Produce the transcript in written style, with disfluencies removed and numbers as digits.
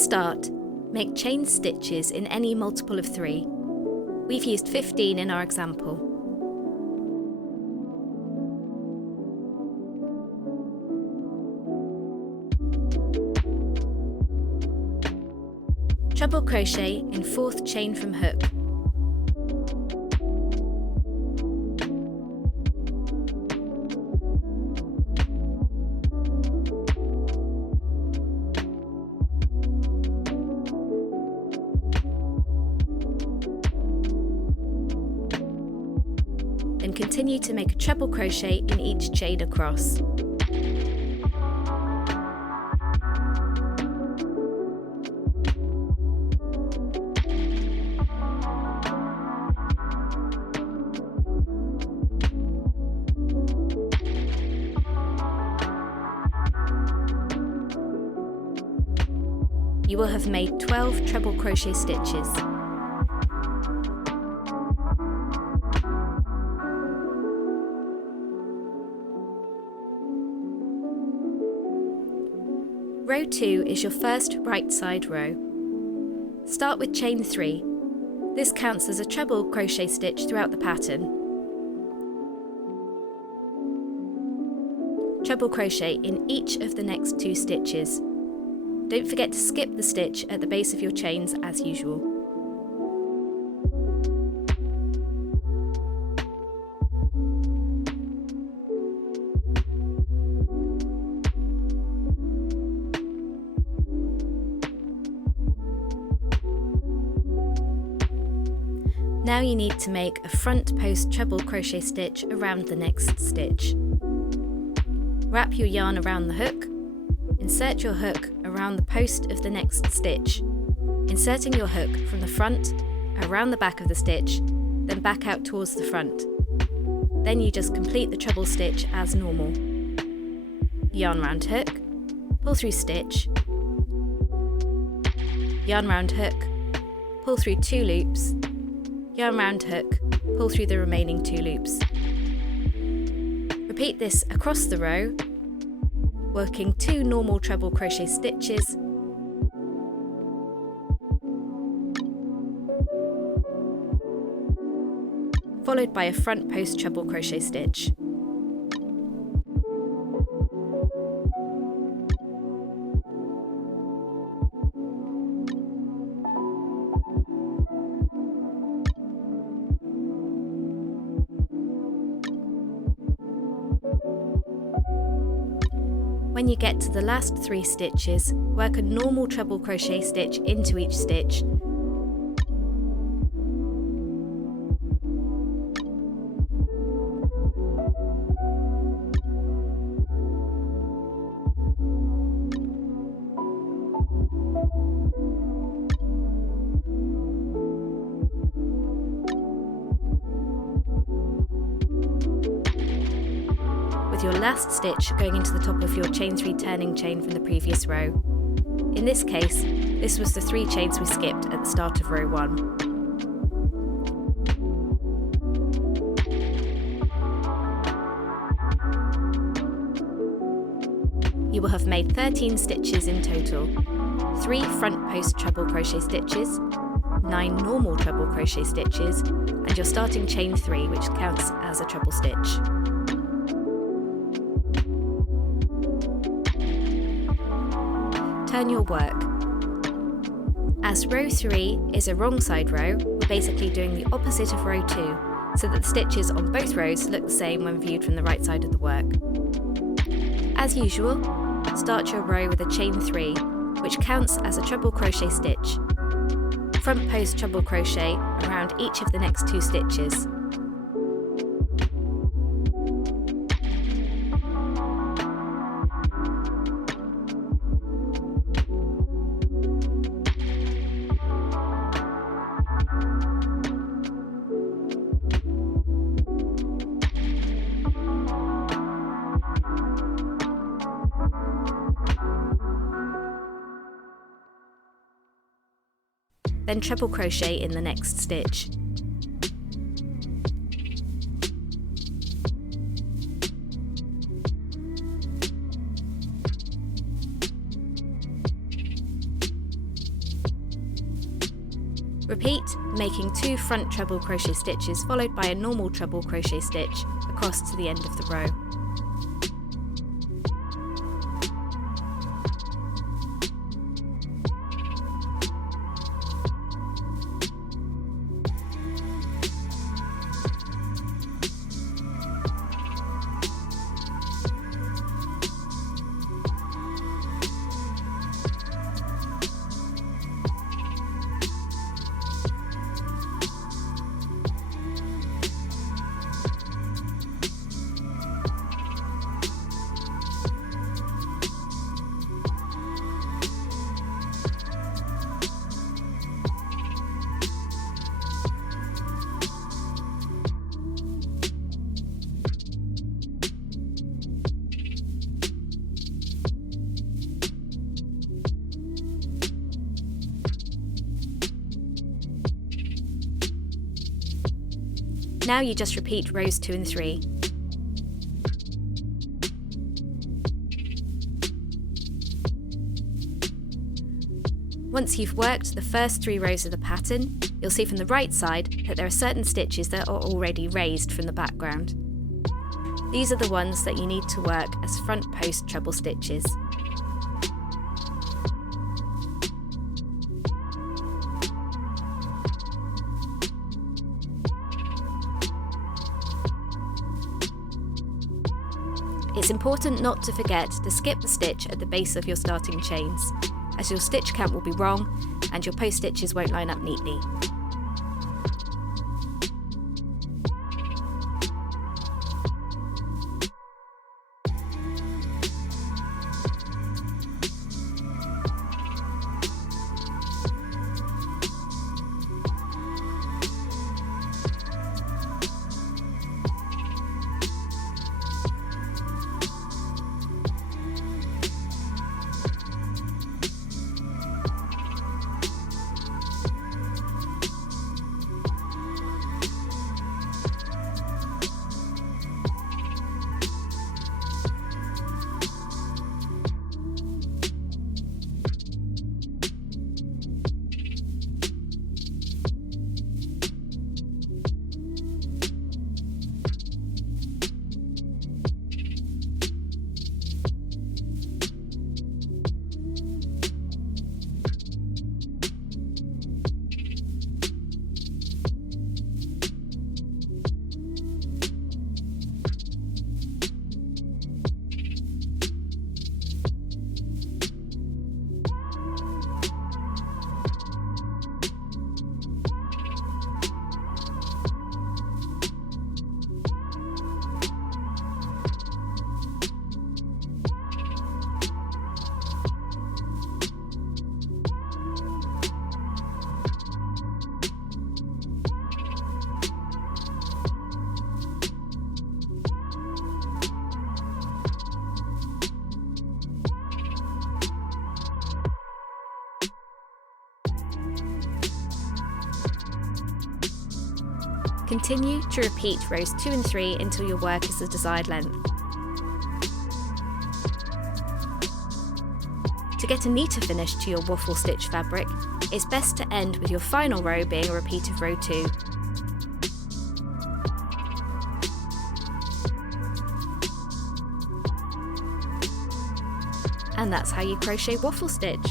start, make chain stitches in any multiple of 3. We've used 15 in our example. Treble crochet in 4th chain from hook. Then continue to make a treble crochet in each chain across. You will have made 12 treble crochet stitches. Row 2 is your first right side row. Start with chain 3. This counts as a treble crochet stitch throughout the pattern. Treble crochet in each of the next 2 stitches. Don't forget to skip the stitch at the base of your chains as usual. Now you need to make a front post treble crochet stitch around the next stitch. Wrap your yarn around the hook. Insert your hook around the post of the next stitch, inserting your hook from the front, around the back of the stitch, then back out towards the front. Then you just complete the treble stitch as normal. Yarn round hook, pull through stitch, yarn round hook, pull through 2 loops, yarn round hook, pull through the remaining 2 loops. Repeat this across the row, working 2 normal treble crochet stitches, followed by a front post treble crochet stitch. When you get to the last 3 stitches, work a normal treble crochet stitch into each stitch. With your last stitch going into the top of your chain 3 turning chain from the previous row. In this case, this was the 3 chains we skipped at the start of row 1. You will have made 13 stitches in total, 3 front post treble crochet stitches, 9 normal treble crochet stitches, and your starting chain 3, which counts as a treble stitch. Turn your work. As row 3 is a wrong side row, we're basically doing the opposite of row 2, so that the stitches on both rows look the same when viewed from the right side of the work. As usual, start your row with a chain 3, which counts as a treble crochet stitch. Front post treble crochet around each of the next 2 stitches. Then treble crochet in the next stitch. Repeat, making 2 front treble crochet stitches followed by a normal treble crochet stitch across to the end of the row. Now you just repeat rows 2 and 3. Once you've worked the first 3 rows of the pattern, you'll see from the right side that there are certain stitches that are already raised from the background. These are the ones that you need to work as front post treble stitches. It's important not to forget to skip the stitch at the base of your starting chains, as your stitch count will be wrong and your post stitches won't line up neatly. Continue to repeat rows 2 and 3 until your work is the desired length. To get a neater finish to your waffle stitch fabric, it's best to end with your final row being a repeat of row 2. And that's how you crochet waffle stitch.